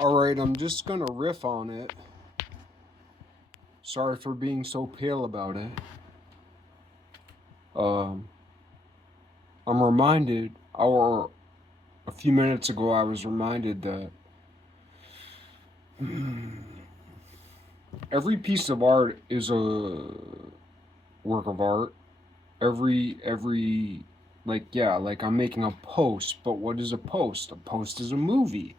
Alright, I'm just gonna riff on it. Sorry for being so pale about it. Um, I'm reminded, or a few minutes ago, I was reminded that every piece of art is a work of art. Every, like, yeah, like I'm making a post, but what is a post? A post is a movie,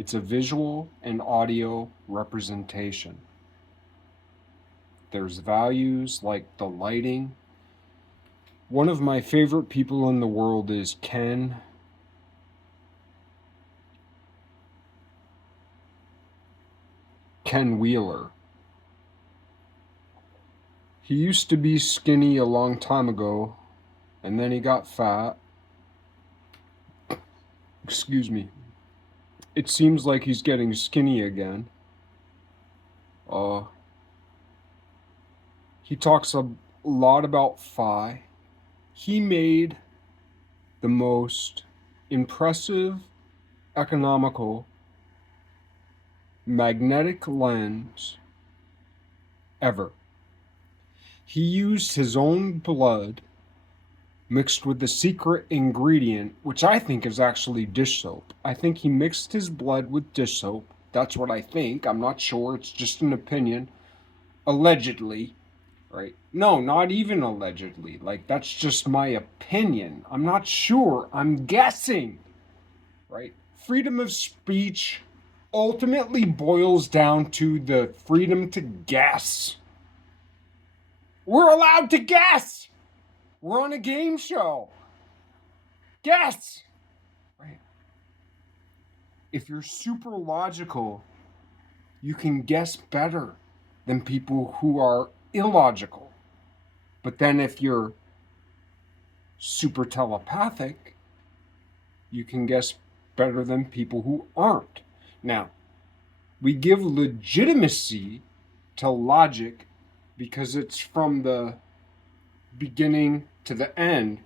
it's a visual and audio representation. There's values like the lighting. One of my favorite people in the world is Ken Wheeler. He used to be skinny a long time ago, and then he got fat. Excuse me. It seems like he's getting skinny again. Uh, he talks a lot about phi. He made the most impressive, economical, magnetic lens ever. He used his own blood mixed with the secret ingredient, which I think is actually dish soap. I think he mixed his blood with dish soap. That's what I think. I'm not sure. It's just an opinion. Allegedly, right? No, not even allegedly. Like, that's just my opinion. I'm not sure. I'm guessing, right? Freedom of speech ultimately boils down to the freedom to guess. We're allowed to guess. We're on a game show. Guess. Right. If you're super logical, you can guess better than people who are illogical. But then if you're super telepathic, you can guess better than people who aren't. Now, we give legitimacy to logic because it's from the beginning to the end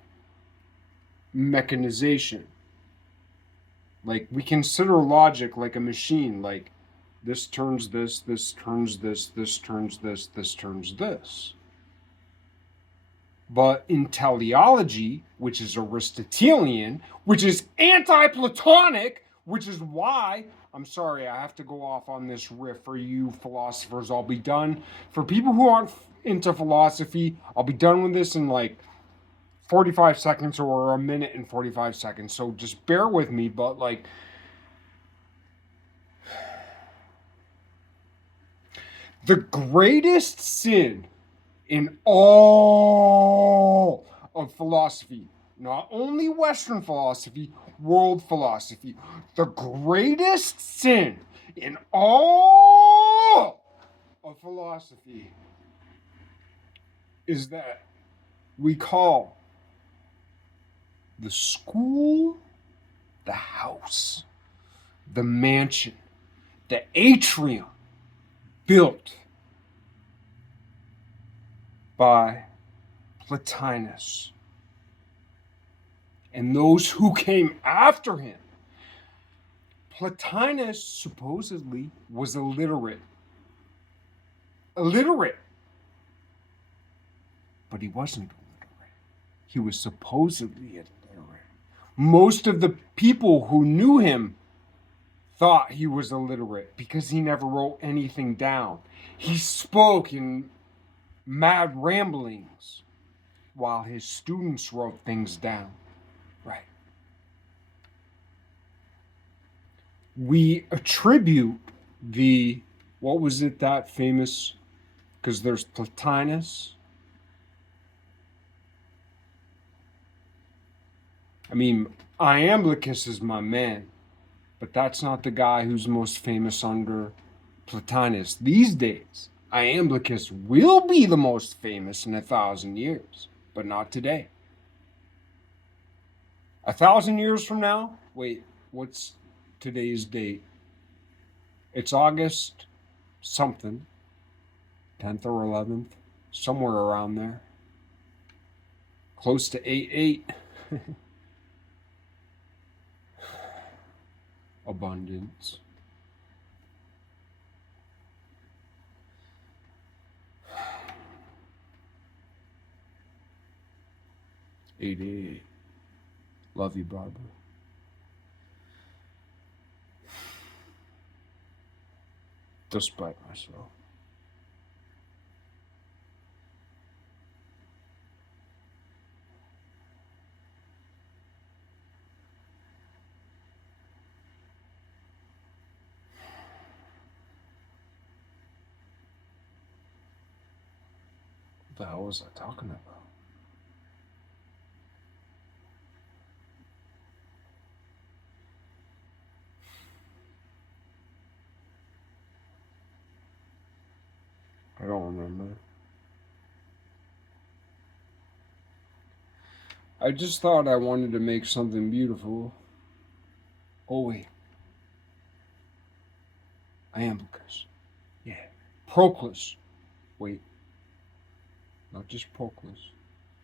mechanization. Like, we consider logic like a machine, like this turns this turns this turns this turns this. But in teleology, which is Aristotelian, which is anti Platonic, which is why, I'm sorry, I have to go off on this riff for you philosophers. I'll be done. For people who aren't into philosophy, I'll be done with this in like 45 seconds or a minute and 45 seconds. So just bear with me. But like, the greatest sin in all of philosophy, not only Western philosophy, world philosophy, the greatest sin in all of philosophy is that we call the school the house, the mansion, the atrium built by Plotinus and those who came after him. Plotinus supposedly was illiterate. But he wasn't illiterate. He was supposedly illiterate. Most of the people who knew him thought he was illiterate because he never wrote anything down. He spoke in mad ramblings while his students wrote things down. Right. We attribute the, what was it that famous, because there's Plotinus. I mean, Iamblichus is my man, but that's not the guy who's most famous under Plotinus these days. Iamblichus will be the most famous in 1,000 years, but not today. 1,000 years from now? Wait, what's today's date? It's August something, 10th or 11th, somewhere around there. Close to 8-8. Abundance. 888. Love you, Barbara. Despite myself. What the hell was I talking about? I don't remember. I just thought I wanted to make something beautiful. Oh, wait. Iamblichus. Yeah. Proclus. Wait. Not just Proclus.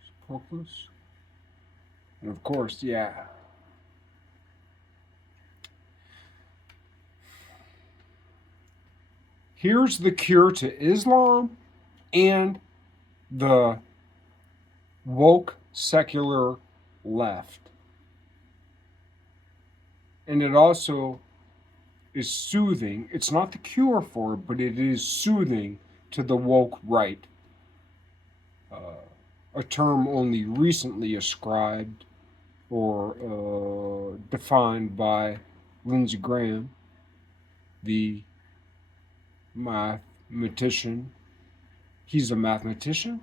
It's Proclus. And of course, yeah. Here's the cure to Islam and the woke secular left. And it also is soothing. It's not the cure for it, but it is soothing to the woke right. A term only recently ascribed or defined by Lindsey Graham, the mathematician. He's a mathematician,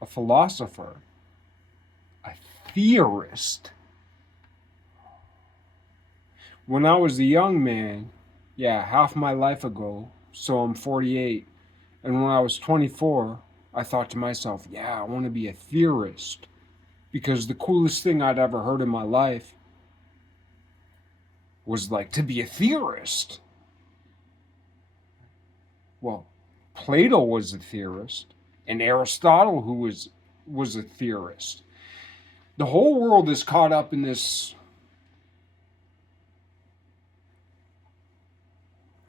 a philosopher, a theorist. When I was a young man, yeah, half my life ago, so I'm 48, and when I was 24, I thought to myself, yeah, I want to be a theorist, because the coolest thing I'd ever heard in my life was like to be a theorist. Well, Plato was a theorist, and Aristotle, who was a theorist. The whole world is caught up in this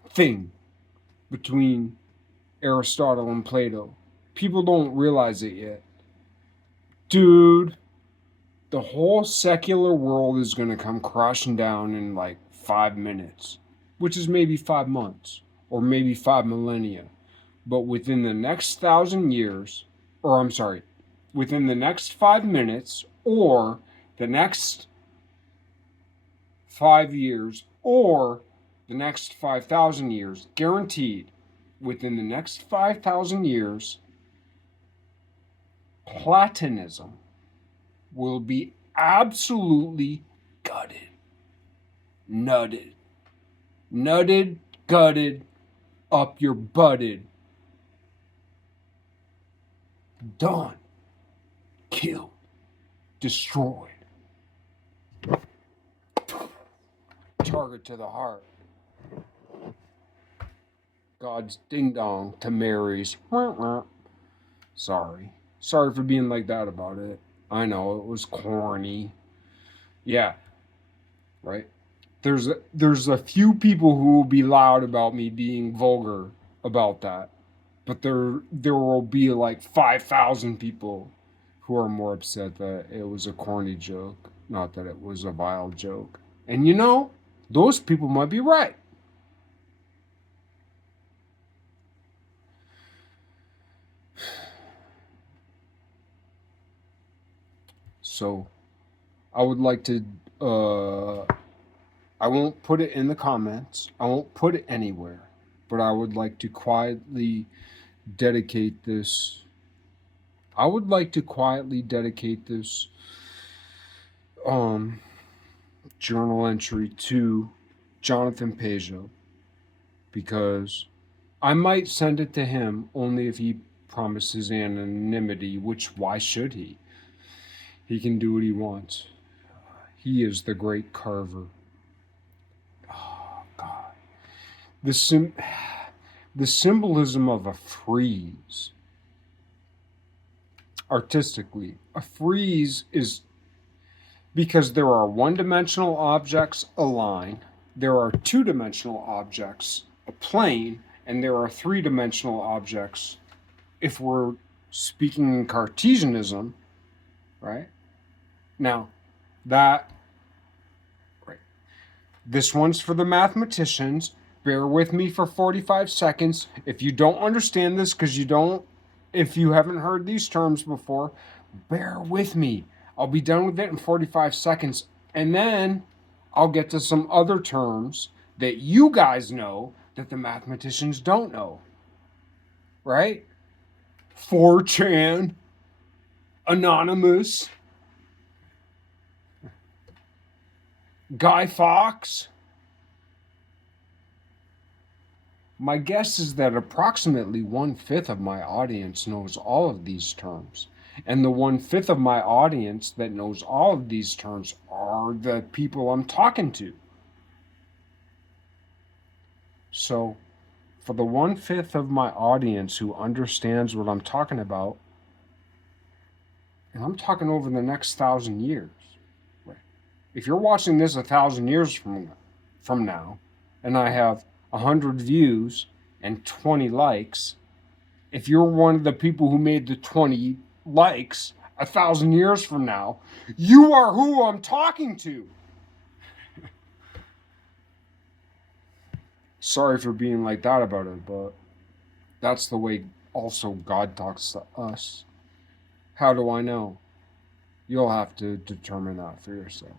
thing between Aristotle and Plato. People don't realize it yet. Dude, the whole secular world is going to come crashing down in like 5 minutes, which is maybe 5 months or maybe 5 millennia. But within the next 1,000 years, or I'm sorry, within the next 5 minutes or the next 5 years or the next 5,000 years, guaranteed, within the next 5,000 years, Platonism will be absolutely gutted, nutted, gutted, up your butted, done, killed, destroyed. Target to the heart. God's ding dong to Mary's. Sorry for being like that about it. I know it was corny. Yeah, right. There's a few people who will be loud about me being vulgar about that, but there will be like 5,000 people who are more upset that it was a corny joke, not that it was a vile joke. And you know, those people might be right. So, I would like to, I won't put it in the comments. I won't put it anywhere. But I would like to quietly dedicate this. I would like to quietly dedicate this journal entry to Jonathan Peugeot, because I might send it to him only if he promises anonymity, which why should he? He can do what he wants. He is the great carver. Oh, God. The symbolism of a frieze. Artistically, a frieze is because there are one-dimensional objects, a line, there are two-dimensional objects, a plane, and there are three-dimensional objects. If we're speaking in Cartesianism, right? Now, that right. This one's for the mathematicians. Bear with me for 45 seconds. If you don't understand this because if you haven't heard these terms before, bear with me. I'll be done with it in 45 seconds. And then I'll get to some other terms that you guys know that the mathematicians don't know. Right? 4chan, Anonymous, Guy Fawkes. My guess is that approximately 1/5 of my audience knows all of these terms. And the 1/5 of my audience that knows all of these terms are the people I'm talking to. So, for the 1/5 of my audience who understands what I'm talking about, and I'm talking over the next 1,000 years. If you're watching this 1,000 years from now, and I have 100 views and 20 likes, if you're one of the people who made the 20 likes 1,000 years from now, you are who I'm talking to. Sorry for being like that about it, but that's the way also God talks to us. How do I know? You'll have to determine that for yourself.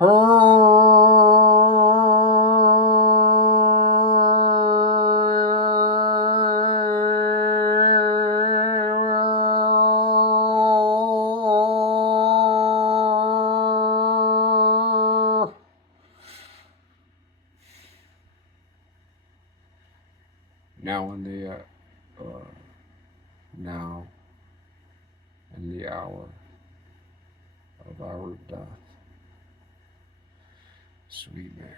Now in the now in the hour of our death, sweet Mary.